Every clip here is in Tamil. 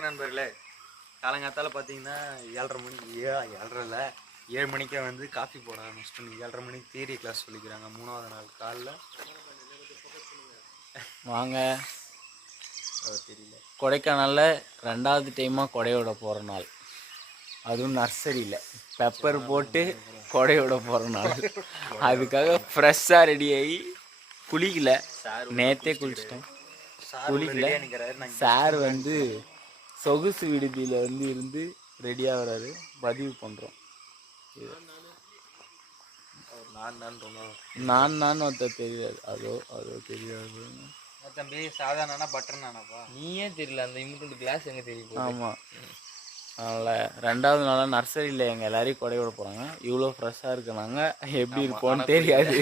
வணக்கம் நண்பர்களே. காலங்காத்தால பார்த்தீங்கன்னா 7:30 மணி 7:30 இல்லை 7 மணிக்கே வந்து காஃபி போட ஆரம்பிச்சிட்டோம். 7:30 மணிக்கு தியரி கிளாஸ் சொல்லிக்கிறாங்க 3வது நாள் காலைல. வாங்க தெரியல. கொடைக்கானலில் 2வது டைமாக கொடையோட போகிற நாள், அதுவும் நர்சரியில் பெப்பர் போட்டு கொடையோட போகிற நாள். அதுக்காக ஃப்ரெஷ்ஷாக ரெடி ஆகி குளிக்கல, நேற்றே குளிச்சிட்டோம். குளிக்கல. சார் வந்து சொகுசு விடுதியில் வந்து இருந்து ரெடியாக வர்றாரு, பதிவு பண்ணுறோம். நான் ஒருத்தர் தெரியாது, அதோ தெரியாது தம்பி. சாதாரண பட்டர் நானாப்பா, நீயே தெரியல. அந்த இம்முட்டு கிளாஸ் எங்கே தெரியும்? ஆமாம். அதனால் 2வது நாளாக நர்சரியில் எங்கள் எல்லாரையும் கொடை விட போகிறாங்க. இவ்வளோ ஃப்ரெஷ்ஷாக இருக்கிறாங்க, எப்படி இருப்போன்னு தெரியாது.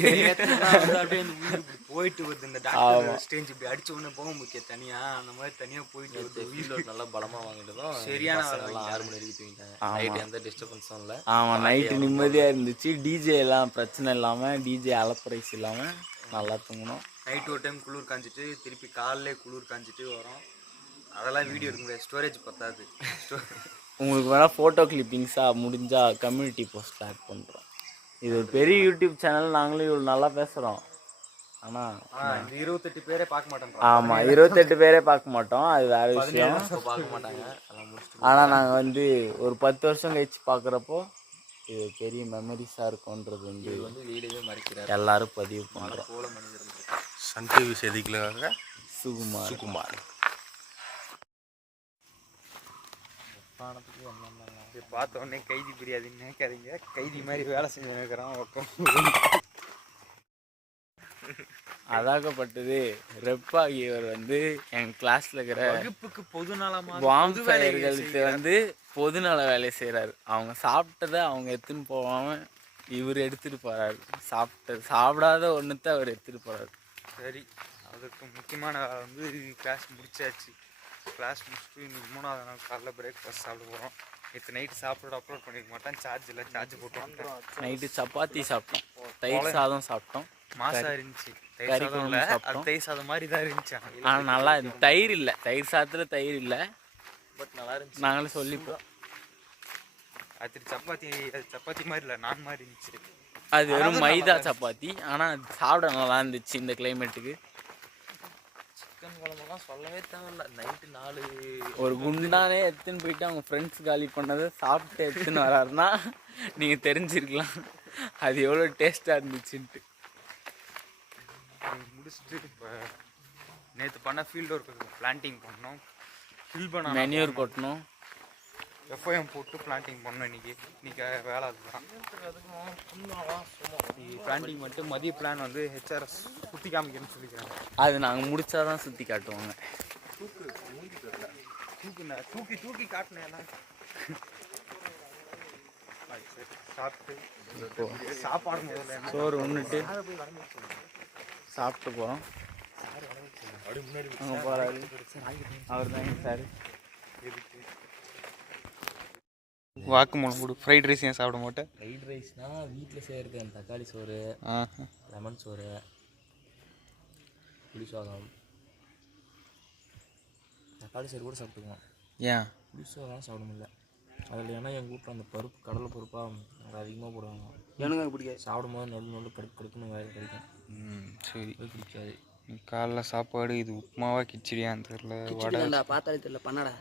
போயிட்டு வருது இந்த டாக்டர் ஸ்டேஜ் இப்படி அடிச்ச உடனே போக முக்கிய தனியாக அந்த மாதிரி தனியாக போயிட்டு வருது. வீட்டில் நல்லா பலமாக வாங்கிட்டதும் சரியான 6 மணி வரைக்கும் தூங்கிட்டாங்க. நைட்டு எந்த டிஸ்டர்பன்ஸும் இல்லை. ஆமாம், நைட்டு நிம்மதியாக இருந்துச்சு. டிஜே எல்லாம் பிரச்சனை இல்லாமல், டிஜே அலப்பரைஸ் இல்லாமல் நல்லா தூங்கணும். நைட்டு ஒரு டைம் குளிர் காஞ்சிட்டு திருப்பி காலையிலே குளிர் காஞ்சிட்டு வரோம். அதெல்லாம் வீடியோ எடுக்க முடியாது, ஸ்டோரேஜ் பத்தாது. உங்களுக்கு வேணால் ஃபோட்டோ கிளிப்பிங்ஸாக முடிஞ்சால் கம்யூனிட்டி போஸ்ட் ஆட் பண்ணுறோம். இது ஒரு பெரிய யூடியூப் சேனல், நாங்களும் இவ்வளோ நல்லா பேசுகிறோம். ஆனால் இந்த 28 பேரே பார்க்க மாட்டோம். ஆமாம், 28 பேரே பார்க்க மாட்டோம், அது வேறு விஷயம். பார்க்க மாட்டாங்க. ஆனால் நாங்கள் வந்து ஒரு 10 வருஷம் கழிச்சு பார்க்குறப்போ இது பெரிய மெமரிஸாக இருக்கும்ன்றது வந்து வீடியோவே மறைக்கிறார். எல்லாரும் பதிவு பண்ணுறோம். போல மனிதர் சன் டிவி செய்திகளுக்காக சுகுமார். பார்த்த உடனே கைதி பிரியாதுன்னு நினைக்காதீங்க, கைதி மாதிரி வேலை செஞ்சு நினைக்கிறோம். அதாகப்பட்டது ரெப்பாகியவர் வந்து எங்கள் கிளாஸில் இருக்கிற வகுப்புக்கு பொதுநலமாக வாம்பயர்களுக்கு வந்து பொதுநல வேலை செய்கிறாரு. அவங்க சாப்பிட்டதை அவங்க எடுத்துன்னு போகாமல் இவர் எடுத்துகிட்டு போகிறாரு. சாப்பிடாத ஒன்றுத்தை அவர் எடுத்துகிட்டு போகிறாரு. சரி, அதுக்கு முக்கியமான வேலை வந்து கிளாஸ் முடிச்சாச்சு. கிளாஸ் முடிச்சுட்டு இன்னைக்கு 3வது நாள் காலைல பிரேக்ஃபாஸ்ட் சாப்பிட போகிறோம். நேற்று நைட்டு சாப்பிட அப்லோட் பண்ணிக்க மாட்டேன், சார்ஜ் இல்லை, சார்ஜ் போட்டு வந்துட்டோம். நைட்டு சப்பாத்தி சாப்பிட்டோம், தயிர் சாதம் சாப்பிட்டோம். மாசாக இருந்துச்சு. தயிர் சாதம் இல்லை, அது தயிர் சாதம் மாதிரி தான் இருந்துச்சு. ஆனால் நல்லா இருந்துச்சு. தயிர் இல்லை, தயிர் சாதத்தில் தயிர் இல்லை, பட் நல்லா இருந்துச்சு. நாங்களும் சொல்லிப்போம். அது சப்பாத்தி மாதிரி இல்லை, நான் மாதிரி இருந்துச்சு. அது வெறும் மைதா சப்பாத்தி, ஆனால் சாப்பிட நல்லா இருந்துச்சு இந்த கிளைமேட்டுக்கு. சிக்கன் குழம்புலாம் சொல்லவே தேவையில்ல. நைட்டு 4 ஒரு குண்டானே எடுத்துன்னு போயிட்டு அவங்க ஃப்ரெண்ட்ஸ் காலி பண்ணதை சாப்பிட்டு எடுத்துன்னு வராருன்னா நீங்கள் தெரிஞ்சிருக்கலாம் அது எவ்வளோ டேஸ்ட்டாக இருந்துச்சுன்ட்டு. முடிச்சுட்டு இப்போ நேற்று பண்ண ஃபீல்டு ஒர்க்கு பிளான்டிங் பண்ணோம், ஃபில் பண்ண மெனியூர் கொட்டணும், எஃப்ஐஎம் போட்டு பிளான்டிங் பண்ணோம். இன்னைக்கு வேலை அதுதான். பிளான்டிங் மட்டும் மதிய பிளான் வந்து ஹெச்ஆர்எஸ் சுற்றி காமிக்கணும்னு சொல்லிக்கிறாங்க. அது நாங்கள் முடிச்சாதான் சுற்றி காட்டுவாங்க. தூக்கி காட்டினேன். சாப்பிட்டு சாப்பாடு முதல்ல சோறு உண்ணுட்டு சாப்பிட்டு போகிறோம். அங்கே போகிறாரு அவர் தான் சார். வாக்குமூலம் கொடு. ஃப்ரைட் ரைஸ் ஏன் சாப்பிட மாட்டேன்? ஃப்ரைட் ரைஸ்னால் வீட்டில் செய்கிறது அந்த தக்காளி சோறு, லெமன் சோறு, புளி சாதம். தக்காளி சோறு கூட சாப்பிட்டுக்குவோம். ஏன் புளி சாதம் சாப்பிட முடியல அதில்? ஏன்னா எங்கள் வீட்டில் அந்த பருப்பு கடலை பருப்பாக அங்கே அதிகமாக போடுவாங்க. எனக்கு அது பிடிக்காது. சாப்பிடும் போது நடு கடுக்குன்னு வேலை கிடைக்கும். சரி, பிடிக்காது. காலைல சாப்பாடு இது உப்புமாவா கிச்சடியான்னு தெரியல. வடை பார்த்தாலே தெரியல. பண்ணடா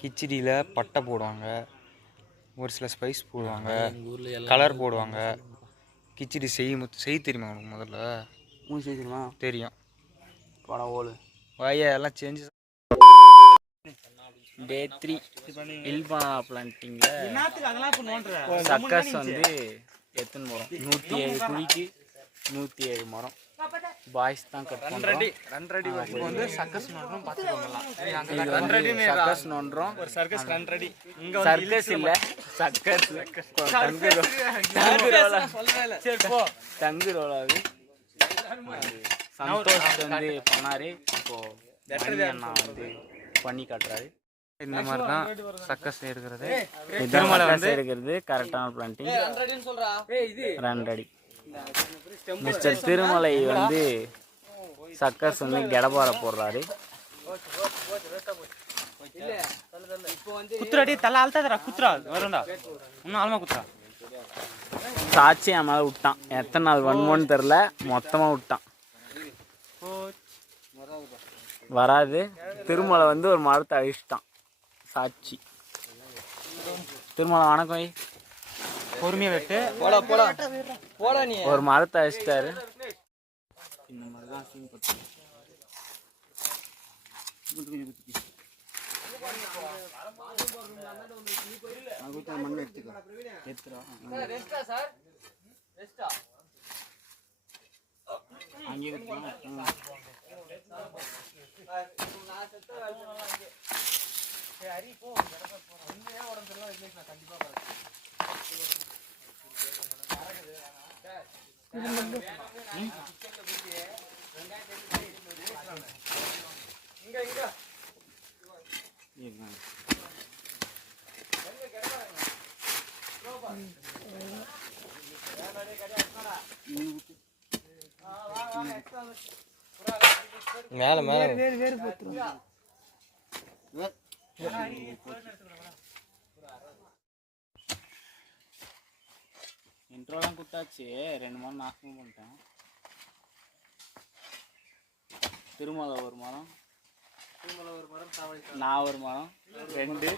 கிச்சடியில் பட்டை போடுவாங்க, ஒரு சில ஸ்பைஸ் போடுவாங்க, கலர் போடுவாங்க. கிச்சடி செய்ய தெரியுமா உனக்கு? முதல்ல செய்ய தெரியுமா? தெரியும். படம் ஓலு வாயா எல்லாம் செஞ்சு. டே 3 இல்பானா பிளான்டிங்கில் சக்கஸ் வந்து எடுத்துன்னு போகிறோம். 107 குழிக்கு 107 மரம். பாய்ஸ் தான் கட் பண்ணுறோம். 2 வந்து சர்க்கஸ் நோண்டுறோம். பார்த்துக்கோங்க, சர்க்கஸ் நோண்டுறோம். ஒரு சர்க்கஸ் 2 இங்கே சர்க்கஸ் இல்லை, சர்க்கஸ் தங்கு ரோலாது. சந்தோஷ் வந்து பண்ணாரு. இப்போது அண்ணா வந்து பண்ணி காட்டுறாரு. இந்த மாதிரி தான் சர்க்கஸ் இருக்கிறது. திருமலை வந்து இருக்கிறது கரெக்டான பிளான்டிங். 2 அடி. மிஸ்டர் திருமலை வந்து சர்க்கஸ் வந்து கெடபார போடுறாரு. குத்துறாடி தலை அழுத்தாதடா குத்துறா வரும்டா இன்னும் ஆழமா குத்துறா. சாட்சி என் மேலே விட்டான். எத்தனை நாள் வன்மோன்னு தெரில, மொத்தமாக விட்டான். வராது. திருமலை வந்து ஒரு மரத்தை அழிச்சிட்டான். சாட்சி திருமலை வணக்கம். பொறுமையா வெட்டு. போடா நீ. ஒரு மரத்தை அழிச்சிட்டாரு. இந்த மாதிரி தான் சீன் போட்டு மேல மேல இன்ட்ரோலாம் கொடுத்தாச்சு. 2 மரம் நாசமும் பண்ணிட்டேன். திருமலை ஒரு மரம், நான் ஒரு மரம், 2.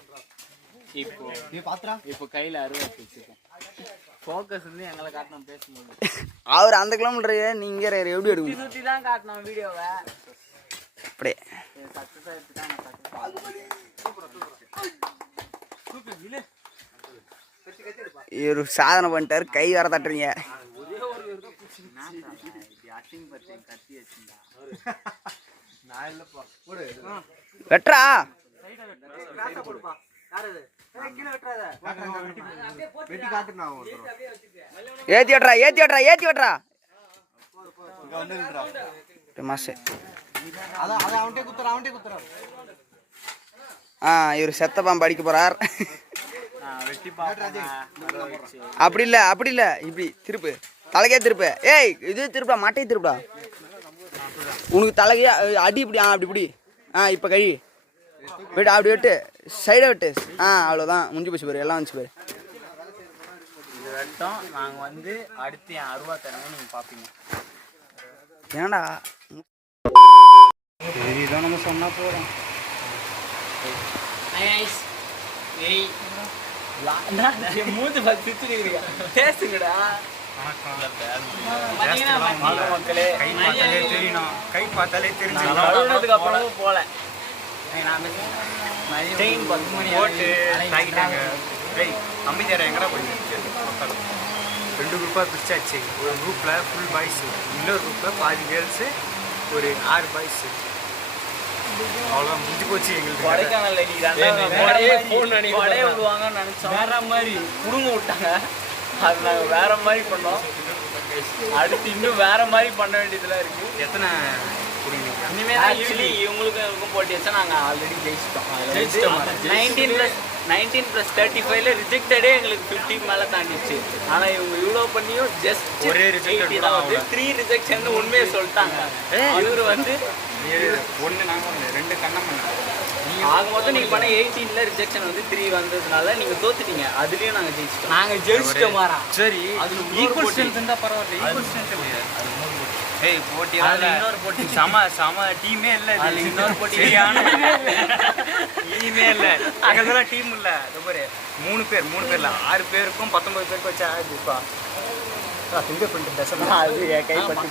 இப்போ கையில் அறுவை வச்சுருக்கேன். ஃபோக்கஸ் வந்து எங்களை காட்டணும் பேசும்போது. அவர் அந்த கிலோமீட்டர் நீங்கள் எப்படி எடுக்கணும்? சுற்றி தான் காட்டணும் வீடியோவை. அப்படியே சக்ஸஸ் ஆகிடுச்சுதான். இவர் சாதனை பண்ணிட்டாரு. கை வர தட்டுறீங்க. வெட்டுறா ஏத்தி வெட்டுறா ஏத்தி வெட்டுறா ஏத்தி வெட்டுறா மாசு. இவர் செத்த பாம்பு அடிக்க போறார். அப்படி இல்லை அப்படி இல்லை, இப்படி திருப்பு, தலைக்கே திருப்பு. ஏய் இது திருப்பா, மாட்டையை திருப்பா. உனக்கு தலைக்கே அடி இப்படி. அப்படி இப்படி. இப்போ கழி வெட்டு, அப்படி வெட்டு, சைடை வெட்டு. அவ்வளோதான், முடிஞ்சு போச்சு பாரு, எல்லாம் வந்துச்சு பாரு. இது வெட்டம். நாங்கள் வந்து அடுத்து என் அருவா தரணும், நீங்கள் பார்ப்பீங்க. ஏன்டா சரிதான் நம்ம சொன்னா போறோம். மூச்சு பார்த்து பேசுங்கடா மக்களே. கை பார்த்தாலே தெரிஞ்சதுக்கு அப்புறமும் போல 10 மணி போட்டு தாக்கிட்டாங்க. அமைதியார எங்கடா போயிட்டு 2 குரூப்பாக பிரிச்சாச்சு. ஒரு குரூப்பில் ஃபுல் பாய்ஸு, இன்னொரு குரூப்பில் பாதி கேர்ள்ஸு, ஒரு 6 பாய்ஸு. அவ்வளோதான், முடிஞ்சு போச்சு எங்களுக்கு. கொடைக்கானல் விடுவாங்கன்னு நினைச்சோம். வேற மாதிரி குடுங்க விட்டாங்க. அது நாங்கள் வேற மாதிரி பண்ணோம். அடுத்து இன்னும் வேற மாதிரி பண்ண வேண்டியதுலாம் இருக்கு. எத்தனை குடிங்க இனிமேல் ஆக்சுவலி இவங்களுக்கும் போட்டி வச்சா நாங்கள் ஆல்ரெடி ஜெயிச்சிட்டோம். 19+35 ரிஜெக்டடே எங்களுக்கு 50 மேலே தாண்டிச்சு. ஆனால் இவங்க இவ்வளோ பண்ணியும் ஜஸ்ட் ஒரே ரிஜெக்ட் தான். 3 ரிஜெக்ஷன் உண்மையை சொல்லிட்டாங்க. இவர் வந்து 1 நாங்கள் 2 கண்ணம் பண்ணோம். ஆக மொத்தம் நீங்கள் பண்ண 18ல் ரிஜெக்ஷன் வந்து 3 வந்ததுனால நீங்கள் தோத்துட்டீங்க. அதுலேயும் நாங்கள் ஜெயிச்சிட்டோம். நாங்கள் ஜெயிச்சிட்டோம் மாறா. சரி, அதில் ஈக்குவல் ஸ்ட்ரென்த் இருந்தால் பரவாயில்ல. ஈக்குவல் ஸ்ட்ரென்த் ஏய் போட்டி இன்னொரு போட்டி சம டீமே இல்லை. அதில் இன்னொரு போட்டி சரியான டீமே இல்லை. அங்கெல்லாம் டீம் இல்லை. அது பாரு 3 பேர்ல 6 பேருக்கும் 19 பேருக்கு வச்சா ஆகுதுப்பா. ஃபிங்கர் பிரிண்ட் டெசன் அது கைப்பற்றி.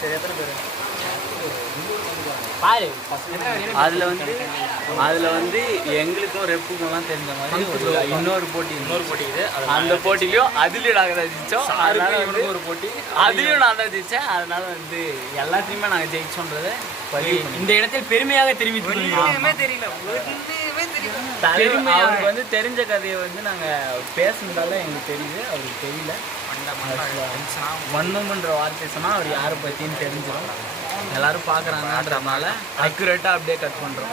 சரி, எத்தனை பேர்? பாரு அதில் வந்து எங்களுக்கும் ரெப்புக்கும்லாம் தெரிஞ்ச மாதிரி இன்னொரு போட்டி இது. அந்த போட்டிலையும் அதுலேயும் நாங்கள் தான் ஜெயித்தோம். அதனால வந்து ஒரு போட்டி அதுலேயும் நான் தான் ஜெயித்தேன். அதனால வந்து எல்லாத்தையுமே நாங்கள் ஜெயிச்சோன்றதை இந்த இடத்தில் பெருமையாக தெரிவித்துள்ளோம். தெரியல. அவருக்கு வந்து தெரிஞ்ச கதையை வந்து நாங்கள் பேசுனதால எங்களுக்கு தெரியுது. அவருக்கு தெரியல. வன்மம்ன்ற வார்த்தை சொன்னால் அவர் யாரை பற்றின்னு தெரிஞ்சிடும். எல்லாரும் பார்க்குறாங்கன்றதுனால அக்யூரேட்டாக அப்படியே கட் பண்ணுறோம்.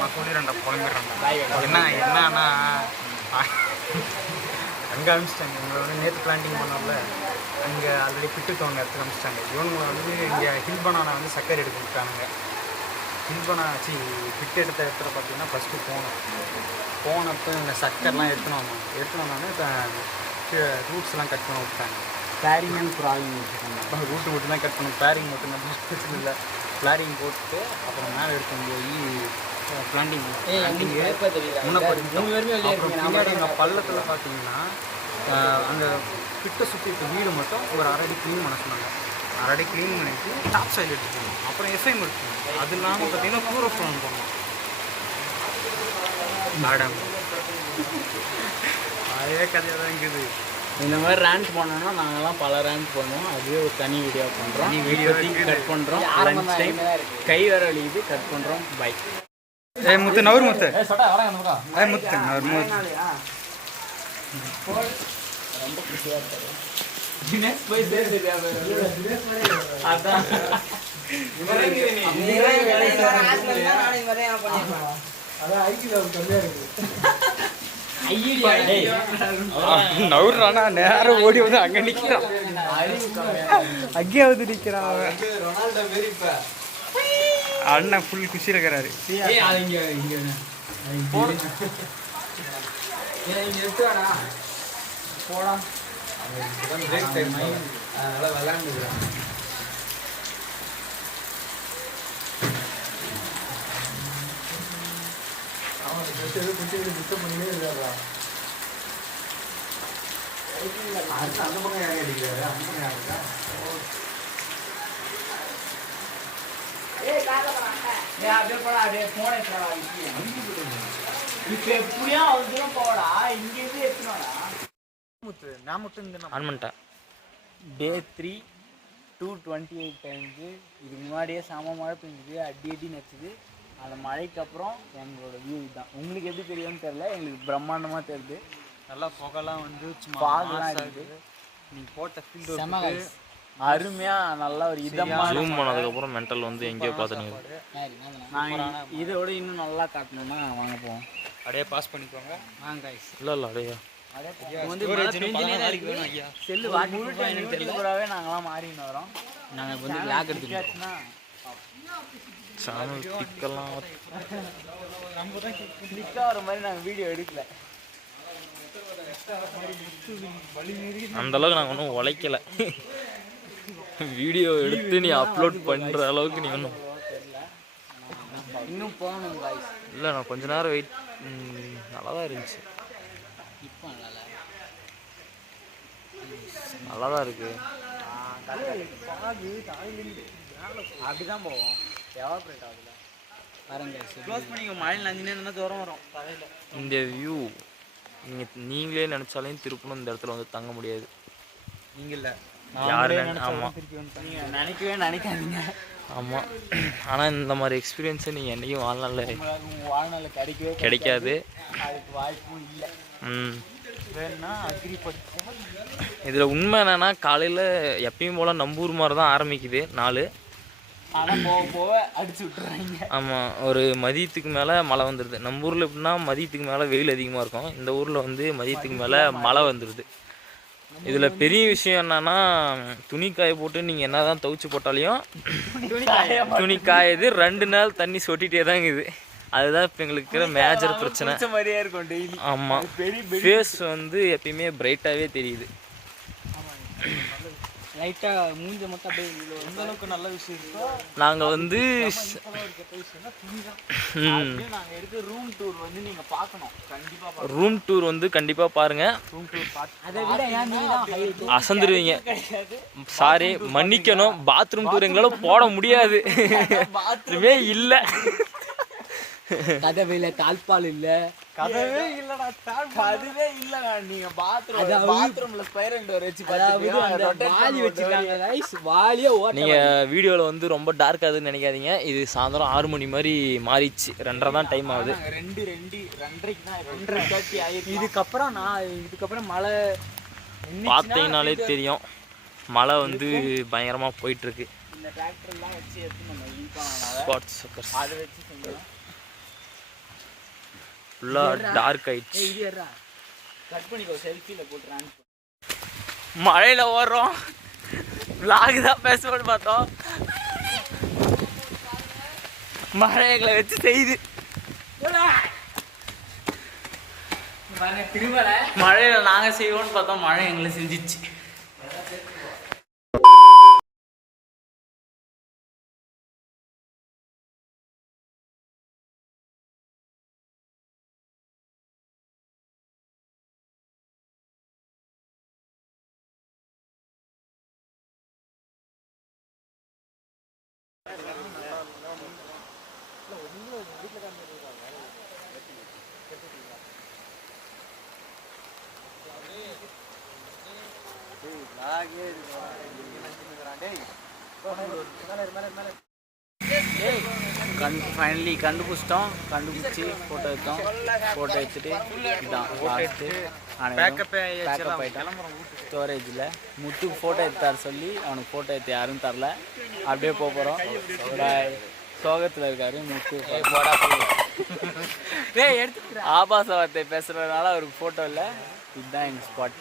நான் சொல்லிடுறேன்டா, புலம்பிடுறேன்டா. என்னன்னா அங்கே அனுப்பிச்சிட்டாங்க. இவங்களை வந்து நேற்று பிளான்டிங் பண்ணோம்ல, அங்கே ஆல்ரெடி பிட்டு தோங்க இடத்துல அனுப்பிச்சிட்டாங்க. இவனுங்களை வந்து இங்கே ஹில் பனானா வந்து சக்கரை எடுக்க விட்டானுங்க. பின்பனாச்சு பிட் எடுத்த இடத்துல பார்த்தீங்கன்னா ஃபஸ்ட்டு போனப்போ இந்த சக்கர்லாம் எடுத்துனோம் இப்போ ரூட்ஸ்லாம் கட் பண்ண விட்டாங்க. பேரிங் அண்ட் ப்ராயிங் வச்சுருக்காங்க. ரூட்டு மட்டும் தான் கட் பண்ணணும், பேரிங் மட்டும் நம்ம பிரச்சனை இல்லை. பிளாரிங் போட்டு அப்புறம் மேலே எடுத்து போய் பிளாண்டிங் பின்னாடி எங்கள் பள்ளத்தில் பார்த்தீங்கன்னா அந்த பிட்டை சுற்றி இருக்க வீடு மட்டும் ஒரு அரடி க்ளீன் பண்ண சொன்னாங்க. அரடி க்ளீன் பண்ணிட்டு டாப் சைடு எடுத்துக்கணும். அப்புறம் எஃப்ஐஎம் எடுத்துக்கணும். அது இல்லாமல் பார்த்தீங்கன்னா க்ளோரோஃபார்ம் பண்ணணும். மேடம் அதே கதையாக தான் இருக்குது. இந்த மாதிரி ரேண்ட் பண்ணோம்னா நாங்கள்லாம் பல ரேண்ட் பண்ணுவோம். அதுவே ஒரு தனி வீடியோ பண்ணுறோம். வீடியோ கட் பண்ணுறோம். லஞ்ச் டைம் கை வர வலிக்குது, கட் பண்ணுறோம். பை. முத்து நவர் முத்து முத்து நவர் முத்து ரொம்ப குஷியாக இருக்காரு. தினேஷ் போய் சேர்ந்துருக்கா அதான் நவுறானா நேரம் ஓடி வந்து அங்கே நிற்கிறான். அங்கேயே வந்து நிற்கிறான் அண்ணன் ஃபுல் குஷியில் இருக்கிறாரு. போலாம் அதனால விளையாண்டுக்கிறேன். அந்த பக்கம் யாரும் அடிக்கிறாரு, அந்த பக்கம் யாருக்கா டே 3 2:28 டைமுக்கு இதுக்கு முன்னாடியே செம மழை பெஞ்சுது, அடி நச்சுது. அந்த மழைக்கு அப்புறம் எங்களோட வியூ இதுதான். உங்களுக்கு எப்படி தெரியும்னு தெரியல, எங்களுக்கு பிரம்மாண்டமாக தெரியுது. நல்லா புகைலாம் வந்து ஃபாக்லாம் இருக்குது. நீங்கள் போட்ட ஃபீல்டு அருமையாக நல்லா ஒரு இதமாக ஜூம் பண்ணதுக்கப்புறம் மென்டல் வந்து எங்கேயோ பார்த்துனீங்க. நான் இதோட இன்னும் நல்லா காட்டணும்னா வாங்க போவோம். அப்படியே பாஸ் பண்ணிக்கோங்க. வாங்க இல்லை இல்லை அடையா வந்து செல்லு வாட்டிபுறாவே நாங்களாம் மாறின்னு வரோம். நாங்கள் வந்து லாக் எடுத்துக்கிட்டோம்னா சேனல் டிக்கெல்லாம் கிளிக்காக வர மாதிரி நாங்கள் வீடியோ எடுக்கல. அந்தளவுக்கு நாங்கள் ஒன்றும் உழைக்கலை. வீடியோ எடுத்து நீ அப்லோட் பண்ணுற அளவுக்கு நீ ஒன்றும் இன்னும் போகணும். இல்லை நான் கொஞ்ச நேரம் வெயிட் நல்லா தான் இருந்துச்சு. இப்போ நல்லா தான் இருக்குது. அப்படிதான் போவோம். எவாப்ரேட் ஆகுதுல பாருங்க. க்ளோஸ் பண்ணிங்க. மழையில் நஞ்சினே இருந்தால் தூரம் வரும் தலையில். இந்த வியூ நீங்களே நினச்சாலையும் திருப்பணும் இந்த இடத்துல வந்து தங்க முடியாது. நீங்கள் இல்லை யாரு? ஆமாம், நீங்கள் நினைக்காதீங்க. ஆமாம். ஆனால் இந்த மாதிரி எக்ஸ்பீரியன்ஸை நீங்கள் என்றைக்கும் வாழ்நாளில் கிடைக்காது. அதுக்கு வாய்ப்பும் இல்லை. வேணும்னா அக்ரி படிப்போம். இதில் உண்மை என்னென்னா காலையில் எப்பயும் போல் நம்பூர் மாதிரி தான் ஆரம்பிக்குது நாள். ஆனால் போக போக அடிச்சு விட்டுறாங்க. ஆமாம், ஒரு மதியத்துக்கு மேலே மழை வந்துடுது. நம்ம ஊரில் எப்படின்னா மதியத்துக்கு மேலே வெயில் அதிகமாக இருக்கும். இந்த ஊரில் வந்து மதியத்துக்கு மேலே மழை வந்துடுது. இதில் பெரிய விஷயம் என்னன்னா, துணி காய போட்டு நீங்கள் என்ன தான் துவைச்சி போட்டாலையும் துணி காயுது 2 நாள் தண்ணி சொட்டிகிட்டே தான் இருக்குது. அதுதான் இப்போ எங்களுக்கு இருக்கிற மேஜர் பிரச்சனை. ஆமாம், ஃபேஸ் வந்து எப்பயுமே பிரைட்டாகவே தெரியுது. லைட்டாக மூஞ்ச மட்டும் அப்படியே எந்த அளவுக்கு நல்ல விஷயம் இருக்கோ. நாங்கள் வந்து நாங்கள் எடுக்க ரூம் டூர் வந்து நீங்கள் பார்க்கணும். கண்டிப்பாக ரூம் டூர் வந்து கண்டிப்பாக பாருங்கள். ரூம் டூர் அதை விட அசந்துருவீங்க. சாரி, மன்னிக்கணும். பாத்ரூம் டூர் எங்களால் போட முடியாது. பாத்ரூமே இல்லை. கதவையில் தாழ்பால் இல்லை. கதவே இல்லைடா. அதுவே இல்லைங்க. நீங்கள் பாத்ரூமில் ஸ்பைரல் டோர் வச்சு வாலி வச்சுருக்காங்க. நீங்கள் வீடியோவில் வந்து ரொம்ப டார்க் ஆகுதுன்னு நினைக்காதீங்க. இது சாயந்தரம் 6 மணி மாதிரி மாறிச்சு. 2:30 தான் டைம் ஆகுது. 2:30க்கு தான் 2:30 ஆகிடுச்சு. இதுக்கப்புறம் மழை பார்த்தீங்கனாலே தெரியும். மழை வந்து பயங்கரமாக போயிட்டுருக்கு. இந்த டிராக்டர்லாம் வச்சு எடுத்து ஸ்பாட்ஸ் அதை வச்சு செஞ்சோம். ஃபுல்லாக டார்க் ஆயிடுச்சு. கட் பண்ணிக்கோ, செல்ஃபியில் போட்டுறான். மழையில் ஓடுறோம். விளாக் தான் பேசணும்னு பார்த்தோம். மழை எங்களை வச்சு செய்யுது. மழையில நாங்க செய்வோம்னு பார்த்தோம், மழை எங்களை செஞ்சிச்சு. ஃபைனலி கண்டுபிடிச்சிட்டோம். கண்டுபிடிச்சி ஃபோட்டோ எடுத்தோம். ஃபோட்டோ எடுத்துட்டு இதான் லாஸ்ட்டு பேக்கப் ஆகிட்டான் ஸ்டோரேஜில். முத்துக்கு ஃபோட்டோ எடுத்தார் சொல்லி அவனுக்கு ஃபோட்டோ எடுத்து யாரும் தரல. அப்படியே போகிறோம். சோகத்தில் இருக்காரு முத்து. ஆபாச வார்த்தை பேசுகிறதுனால அவருக்கு ஃபோட்டோ இல்லை. இதுதான் எங்கள் ஸ்பாட்.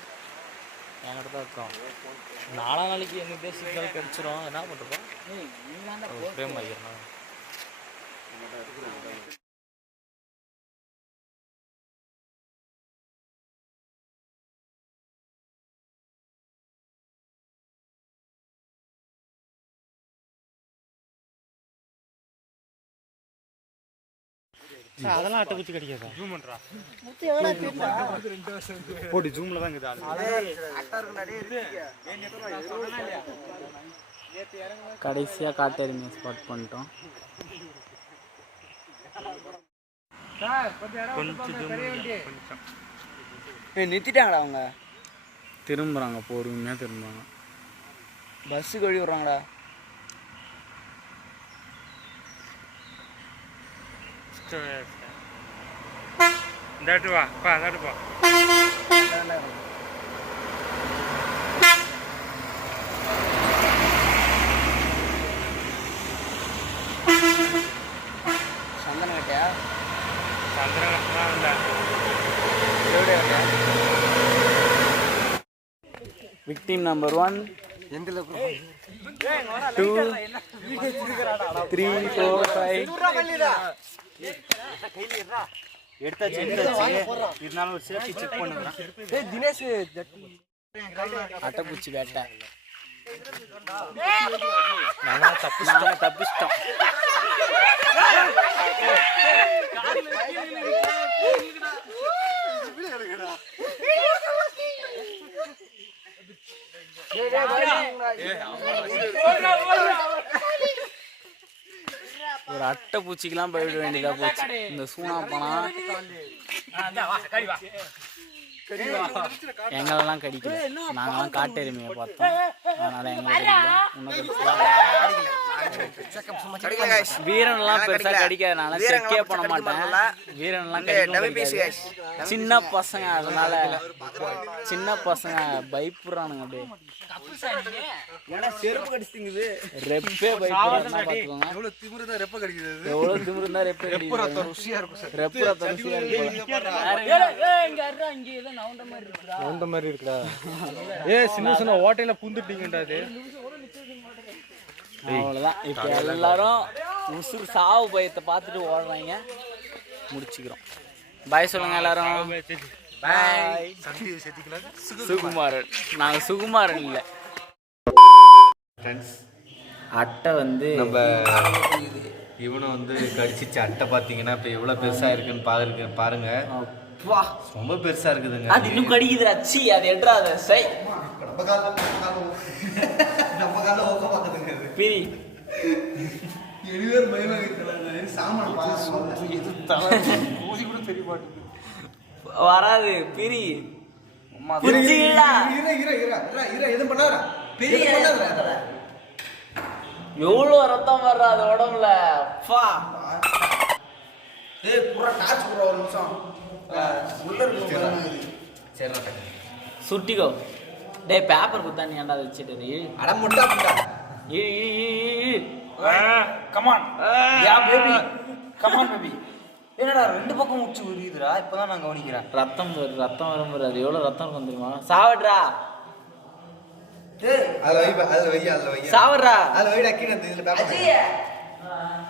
என்கிட்ட தான் இருக்கோம். 4 நாளைக்கு எங்கள் சிக்னல் கிடச்சிரும். என்ன பண்ணுறோம் ஃப்ரேம் ஆகிடணும். அதெல்லாம் அட்டை குச்சி கிடைக்காதா? ஜூம் பண்றா போட்டு ஜூம்ல தான் இருக்குது. கடைசியாக காட்டெருமையை ஸ்பாட் பண்ணிட்டோம். நிறுத்திட்டாங்கடா அவங்க. திரும்புகிறாங்க, பொறுமையாக திரும்புகிறாங்க. பஸ்ஸுக்கு வழி விட்றாங்கடா. இந்தாட்டு வா பா, இந்தாட்டு பா. சந்தன கட்டையா? சந்தன கட்டலாம் இல்லை. விக்டிம் நம்பர் 1 2 3 4 5 எடுத்தாச்சு. இருந்தாலும் ஒரு சேஃப்டி செக் பண்ணுங்க. தினேஷ் அட்டைப்பூச்சி வேட்டை. நாங்கள் தப்பிச்சிட்டோம். ஒரு அட்டைப்பூச்சிக்கெல்லாம் போயிட வேண்டியதா போச்சு. இந்த சூனா போனா எங்களெல்லாம் கடிக்கல. நாங்கெல்லாம் காட்டெருமையை பார்த்தோம். அதனால வீரன்லாம் பெருசா கடிக்காதனால செக்கே பண்ண மாட்டேன். வீரன்லாம் சின்ன பசங்க, அதனால சின்ன பசங்க பயப்படுறானுங்க. அப்படியே செருப்பு கடிச்சிங்குது. ரெப்பே பயப்படுறாங்க. பாத்துக்கோங்க எவ்வளவு திமிரு தான் ரெப்ப கடிக்குது. எவ்வளவு திமிரு இருந்தா ரெப்பே கடிக்குது. ருசியா இருக்கும் சார். ரெப்பு ரத்தம் ருசியா இருக்கும். அந்த மாதிரி இருக்குடா. சின்ன சின்ன ஓட்டையில புந்துட்டீங்கடா. அது அவ்வளோதான். இப்போ எல்லாரும் உசுறு சாவு பயத்தை பார்த்துட்டு ஓடுறாங்க. முடிச்சுக்கிறோம். பாய் சொல்லுங்க எல்லாரும். பாய். சுகுமாரன். நாங்கள் சுகுமாரன் இல்லை. ஃப்ரெண்ட்ஸ், அட்டை வந்து நம்ம இவனும் வந்து கடிச்சிச்சு. அட்டை பார்த்தீங்கன்னா இப்போ எவ்வளோ பெருசாக இருக்குன்னு பாருங்க. ரொம்ப பெருசாக இருக்குதுங்க. அது இன்னும் கடிக்குது. அச்சி அது எட்ராத சை பிரி வராது. பிரி எவ்வளோ ரத்தம் வர்றாது உடம்புல. சுட்டிக்கோ. டே பேப்பர் குத்தா நீ ஏன்டா வச்சுட்டு அடமுட்டா கமான் யா பேபி, கமான் பேபி. என்னடா 2 பக்கம் உச்சி உரியுதுடா. இப்பதான் நான் கவனிக்கிறேன். ரத்தம் வரும். அது எவ்வளோ ரத்தம் இருக்கும் தெரியுமா? சாவட்றா. சாவட்றா.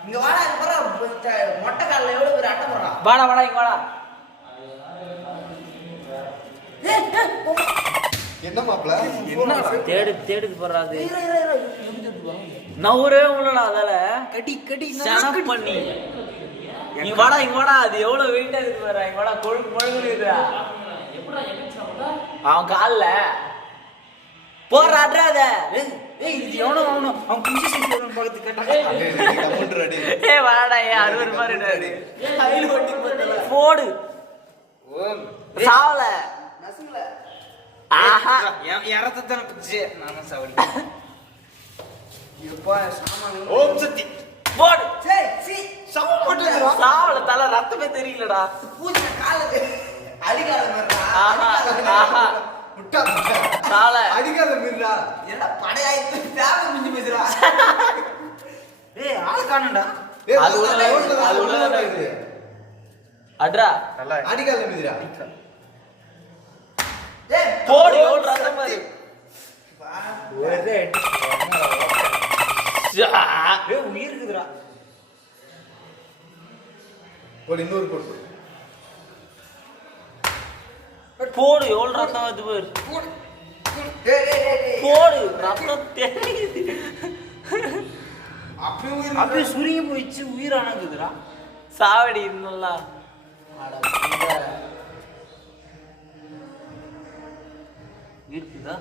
இங்க வாடா, வாடா வாடா இங்க வாடா. என்ன மாப்பிள தேடுது போறாது. நவுரே உள்ளடா அதால கடி சன பண்ணி. இங்க வாடா அது எவ்வளவு வெயிட்டா இருக்கு பாரு. இங்க வாடா கொழுங்குதுடா. அவன் கால்ல போறாடா அத. ஏய் இது எவனோ அவன் குஞ்சி சைஸ் பக்கத்து கேட்டாங்க. ஏய் வாடா 60 ரூபாய் கையில ஓட்டி போடு. சாவல நசுங்கல. ஆஹா என் ரத்தத்தை தான பிடிச்சு நானும் சாவடி. இப்ப சாமான் ஓம் சக்தி போடு. சரி சி சாவல தல ரத்தமே தெரியலடா. பூஜை காலுக்கு அடிகால மறடா. ஆஹா முட்டா சாவல அடிக்காத மீறா. என்னடா படையாயிட்டு தேவை மிஞ்சி பேசுறா. ஏய் ஆள் காணடா. அது உள்ள இது அட்ரா அடிக்காத மீறா. ஏய் போடு எவ்வளவு ரத்தம் பாரு. ஒரே ஏய் உயிர் இருக்குதுடா. ஒரு இன்னொரு போட்டு போடு எவ்வளவு ரத்தம் வருது பாரு. ஏய் போடு ரத்தம் தெரியுது. அப்படியே சுருங்கி போயிடுச்சு உயிரானதுடா. சாவடி இன்னும்ல இருக்குதா